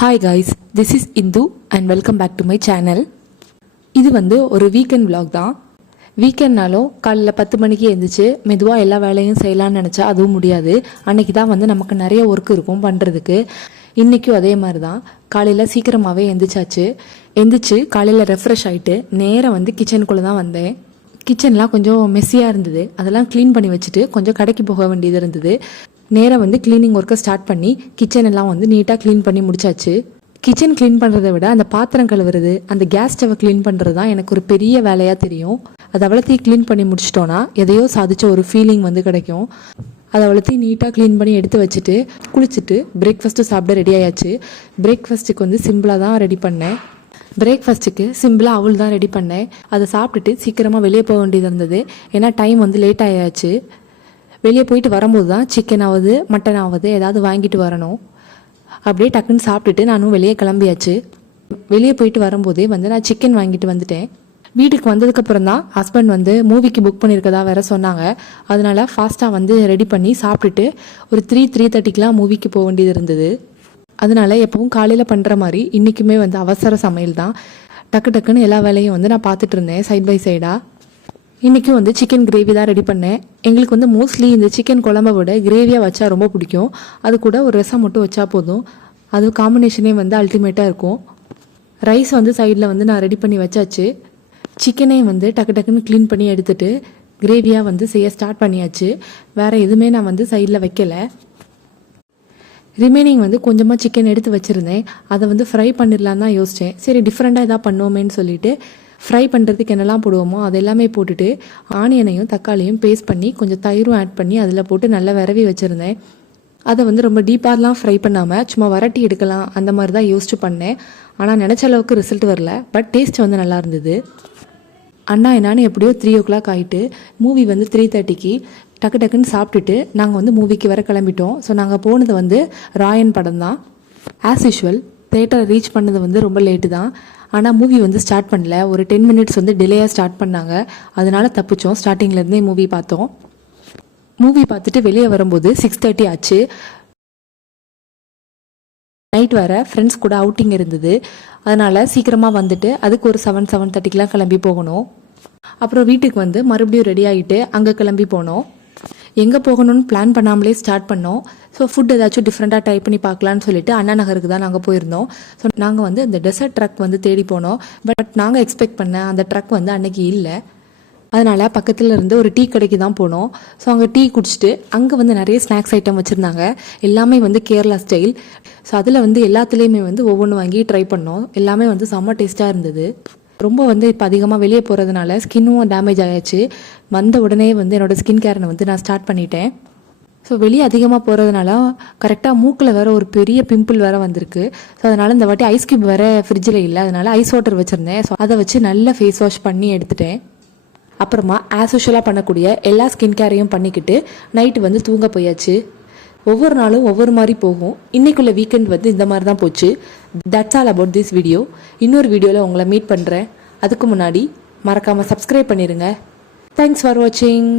Hi guys, this is Indu and welcome back to my channel. இது வந்து ஒரு weekend vlog தான். வீக்கெண்ட்னாலும் காலையில் 10 மணிக்கு எழுந்திரிச்சு மெதுவாக எல்லா வேலையும் செய்யலாம்னு நினச்சா அதுவும் முடியாது. அன்றைக்கி தான் வந்து நமக்கு நிறைய ஒர்க் இருக்கும் பண்ணுறதுக்கு. இன்றைக்கும் அதே மாதிரி தான் காலையில் சீக்கிரமாகவே எந்திரிச்சு காலையில் ரெஃப்ரெஷ் ஆகிட்டு நேராக வந்து கிச்சனுக்குள்ளே தான் வந்தேன். கிச்சன்லாம் கொஞ்சம் மெஸ்ஸியாக இருந்தது, அதெல்லாம் க்ளீன் பண்ணி வச்சுட்டு கொஞ்சம் கடைக்கு போக வேண்டியது இருந்தது. நேராக வந்து க்ளீனிங் ஒர்க்கை ஸ்டார்ட் பண்ணி கிச்சன் எல்லாம் வந்து நீட்டாக க்ளீன் பண்ணி முடிச்சாச்சு. கிச்சன் க்ளீன் பண்ணுறதை விட அந்த பாத்திரம் கழுவுறது, அந்த கேஸ் ஸ்டவை க்ளீன் பண்ணுறது தான் எனக்கு ஒரு பெரிய வேலையாக தெரியும். அதை அவ்வளோத்தையும் க்ளீன் பண்ணி முடிச்சிட்டோன்னா எதையோ சாதிச்ச ஒரு ஃபீலிங் வந்து கிடைக்கும். அதை அவ்வளோத்தையும் நீட்டாக க்ளீன் பண்ணி எடுத்து வச்சுட்டு குளிச்சுட்டு பிரேக்ஃபாஸ்ட்டு சாப்பிட ரெடி ஆயாச்சு. பிரேக்ஃபாஸ்ட்டுக்கு வந்து சிம்பிளாக தான் ரெடி பண்ணேன். பிரேக்ஃபாஸ்ட்டுக்கு சிம்பிளாக அவள் தான் ரெடி பண்ணேன். அதை சாப்பிட்டுட்டு சீக்கிரமாக வெளியே போக வேண்டியது இருந்தது. ஏன்னா டைம் வந்து லேட் ஆயாச்சு. வெளியே போயிட்டு வரும்போது தான் சிக்கன் ஆகுது மட்டன் ஆகுது ஏதாவது வாங்கிட்டு வரணும். அப்படியே டக்குன்னு சாப்பிட்டுட்டு நானும் வெளியே கிளம்பியாச்சு. வெளியே போயிட்டு வரும்போதே வந்து நான் சிக்கன் வாங்கிட்டு வந்துட்டேன். வீட்டுக்கு வந்ததுக்கப்புறம் தான் ஹஸ்பண்ட் வந்து மூவிக்கு புக் பண்ணியிருக்கதா வேற சொன்னாங்க. அதனால ஃபாஸ்ட்டாக வந்து ரெடி பண்ணி சாப்பிட்டுட்டு ஒரு 3:30க்கெலாம் மூவிக்கு போக வேண்டியது இருந்தது. அதனால எப்பவும் காலையில் பண்ணுற மாதிரி இன்றைக்குமே வந்து அவசர சமையல் தான். டக்குன்னு எல்லா வேலையும் வந்து நான் பார்த்துட்டு இருந்தேன் சைட் பை சைடாக. இன்றைக்கும் வந்து சிக்கன் கிரேவி தான் ரெடி பண்ணேன். எங்களுக்கு வந்து மோஸ்ட்லி இந்த சிக்கன் குழம்பை விட கிரேவியாக வச்சா ரொம்ப பிடிக்கும். அது கூட ஒரு ரசம் மட்டும் வச்சா போதும், அது காம்பினேஷனே வந்து அல்டிமேட்டாக இருக்கும். ரைஸ் வந்து சைடில் வந்து நான் ரெடி பண்ணி வச்சாச்சு. சிக்கனே வந்து டக்குன்னு க்ளீன் பண்ணி எடுத்துகிட்டு கிரேவியாக வந்து செய்ய ஸ்டார்ட் பண்ணியாச்சு. வேறு எதுவுமே நான் வந்து சைடில் வைக்கலை. ரிமைனிங் வந்து கொஞ்சமாக சிக்கன் எடுத்து வச்சுருந்தேன். அதை வந்து ஃப்ரை பண்ணிடலான்னு தான் யோசித்தேன். சரி டிஃப்ரெண்ட்டாக எதாவது பண்ணுவோமேன்னு சொல்லிட்டு ஃப்ரை பண்ணுறதுக்கு என்னெல்லாம் போடுவோமோ அது எல்லாமே போட்டுட்டு ஆனியனையும் தக்காளியும் பேஸ்ட் பண்ணி கொஞ்சம் தயிரும் ஆட் பண்ணி அதில் போட்டு நல்லா விரவி வச்சுருந்தேன். அதை வந்து ரொம்ப டீப்பாகலாம் ஃப்ரை பண்ணாமல் சும்மா வரட்டி எடுக்கலாம் அந்த மாதிரி தான் யோசிச்சு பண்ணேன். ஆனால் நினச்ச அளவுக்கு ரிசல்ட் வரல, பட் டேஸ்ட் வந்து நல்லா இருந்தது. அண்ணா என்னான்னு எப்படியோ 3 o'clock ஆகிட்டு மூவி வந்து 3:30க்கு டக்குன்னு சாப்பிட்டுட்டு நாங்கள் வந்து மூவிக்கு வர கிளம்பிட்டோம். ஸோ நாங்கள் போனது வந்து ராயன் படம் தான். ஆஸ் யூஷுவல் தேட்டரை ரீச் பண்ணது வந்து ரொம்ப லேட்டு தான். ஆனால் மூவி வந்து ஸ்டார்ட் பண்ணல, ஒரு 10 minutes வந்து டிலேயாக ஸ்டார்ட் பண்ணாங்க. அதனால தப்பிச்சோம். ஸ்டார்டிங்லேருந்தே மூவி பார்த்தோம். மூவி பார்த்துட்டு வெளியே வரும்போது 6:30 ஆச்சு. நைட் வர ஃப்ரெண்ட்ஸ் கூட அவுட்டிங் இருந்தது. அதனால் சீக்கிரமாக வந்துட்டு அதுக்கு ஒரு 7:30க்கெலாம் கிளம்பி போகணும். அப்புறம் வீட்டுக்கு வந்து மறுபடியும் ரெடி ஆகிட்டு அங்கே கிளம்பி போனோம். எங்கே போகணும்னு பிளான் பண்ணாமலே ஸ்டார்ட் பண்ணோம். ஸோ ஃபுட் ஏதாச்சும் டிஃப்ரெண்ட்டாக ட்ரை பண்ணி பார்க்கலான்னு சொல்லிட்டு அண்ணா நகருக்கு தான் நாங்கள் போயிருந்தோம். ஸோ நாங்கள் வந்து இந்த டெசர்ட் ட்ரக் வந்து தேடி போனோம். பட் நாங்கள் எக்ஸ்பெக்ட் பண்ண அந்த ட்ரக் வந்து அன்னைக்கு இல்லை. அதனால் பக்கத்தில் இருந்து ஒரு டீ கடைக்கு தான் போனோம். ஸோ அங்கே டீ குடிச்சிட்டு அங்கே வந்து நிறைய ஸ்நாக்ஸ் ஐட்டம் வச்சுருந்தாங்க. எல்லாமே வந்து கேரளா ஸ்டைல். ஸோ அதில் வந்து எல்லாத்துலேயுமே வந்து ஒவ்வொன்று வாங்கி ட்ரை பண்ணோம். எல்லாமே வந்து செம்ம டேஸ்ட்டாக இருந்தது. ரொம்ப வந்து இப்போ அதிகமாக வெளியே போகிறதுனால ஸ்கின்னும் டேமேஜ் ஆகிடுச்சு. வந்த உடனே வந்து என்னோடய ஸ்கின் கேரை வந்து நான் ஸ்டார்ட் பண்ணிட்டேன். ஸோ வெளியே அதிகமாக போகிறதுனால கரெக்டாக மூக்கில் வேறு ஒரு பெரிய பிம்பிள் வேறு வந்திருக்கு. ஸோ அதனால் இந்த வாட்டி ஐஸ் கியூப் வேறு ஃப்ரிட்ஜில் இல்லை, அதனால் ஐஸ் வாட்டர் வச்சுருந்தேன். ஸோ அதை வச்சு நல்லா ஃபேஸ் வாஷ் பண்ணி எடுத்துட்டேன். அப்புறமா ஆஸ் யூஷுவலாக பண்ணக்கூடிய எல்லா ஸ்கின் கேரையும் பண்ணிக்கிட்டு நைட்டு வந்து தூங்க போயாச்சு. ஒவ்வொரு நாளும் ஒவ்வொரு மாதிரி போகும். இன்றைக்குள்ள வீக்கெண்ட் வந்து இந்த மாதிரி தான் போச்சு. That's all about this video. இன்னொரு வீடியோவில் உங்களை மீட் பண்ணுறேன். அதுக்கு முன்னாடி மறக்காமல் சப்ஸ்கிரைப் பண்ணிடுங்க. தேங்க்ஸ் ஃபார் வாட்சிங்.